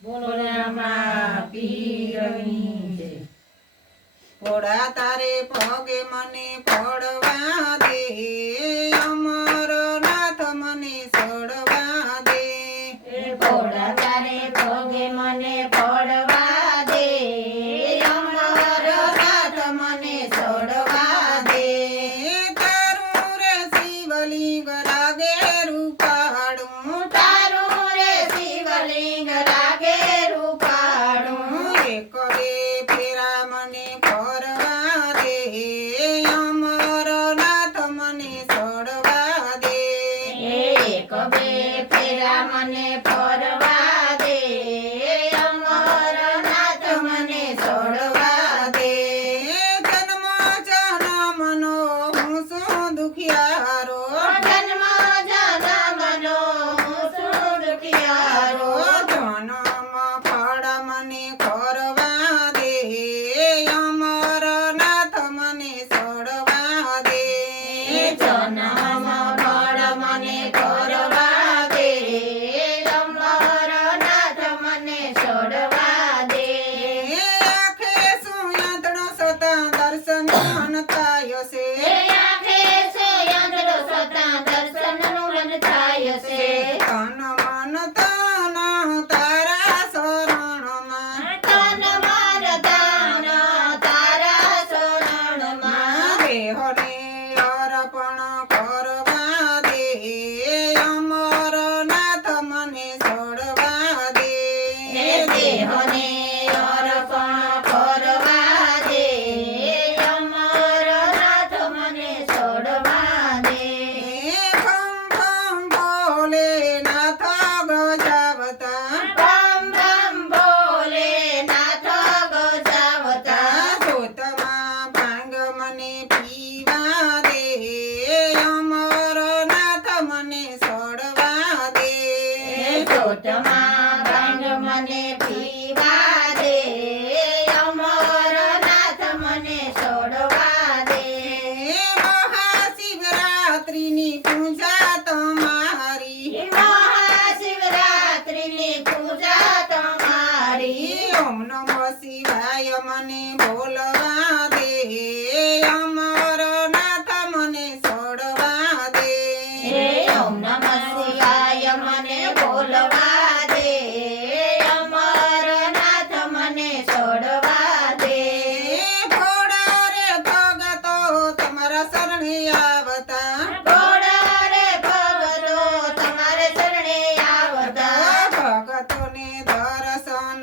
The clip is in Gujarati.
બોલો રામા પીરની જય. પોળા તારે પગે મને પડવા દે, અમરનાથ મને સડવા દે. એ ભોળા તારે પગે મને પડવા દે, અમરનાથ મને સડવા દે. તારું રે શિવલિંગ લાગે રૂપાળું, તારું રે શિવલિંગ લાગે રૂપાળું. એક બે ફેરા મને ફરવા દે, અમરનાથ મને સડવા દે. એક બે ફેરા મને ફરવા દે, અમરનાથ મને છોડવા દે. જન્મ જન્મનો હું શું દુખિયારો, જન્મ જન્મનો હું છું દુખિયારો. જન્મ ફળ મને કરવા દે, અમરનાથ મને સડવા દે. જન્મ ફળ મને કરવા દે, અમરનાથ મને છોડવા દે. આંખે શું યાતનો સતા દર્શન મન થાય છે. આંખે છે આંધળો સતા દર્શનનું મન થાય છે. તન મન તન તારા શરણમાં, તન મન ધન તારા શરણમાં. દેહને અર્પણ કરવા દે, અમરનાથ મને છોડવા દે. દેહને અર્પણ કરવા દે, અમરનાથ મને છોડવા દે. ખમ ખમ ભોલેનાથ ગજાવતા, બમ બમ ભોલેનાથ ગજાવતા. ધોતમાં ભાંગ મને પીવા દે, અમરનાથ મને છોડવા દે. જોતમાં ભાંગ મને પીવા દે, અમરનાથ મને છોડવા દે. મહાશિવરાત્રિની પૂજા તમારી, મહાશિવરાત્રિની પૂજા તમારી. ઓમ નમઃ શિવાય મને બોલવા દે, અમરનાથ મને છોડવા દે. ઓમ નમઃ શિવાય મને બોલવા દે, અમરનાથ મને છોડવા દે. ભોળા રે ભગતો તમારા શરણે આવતા, ભોળા રે ભગતો તમારે શરણે આવતા. ભગતોને દર્શન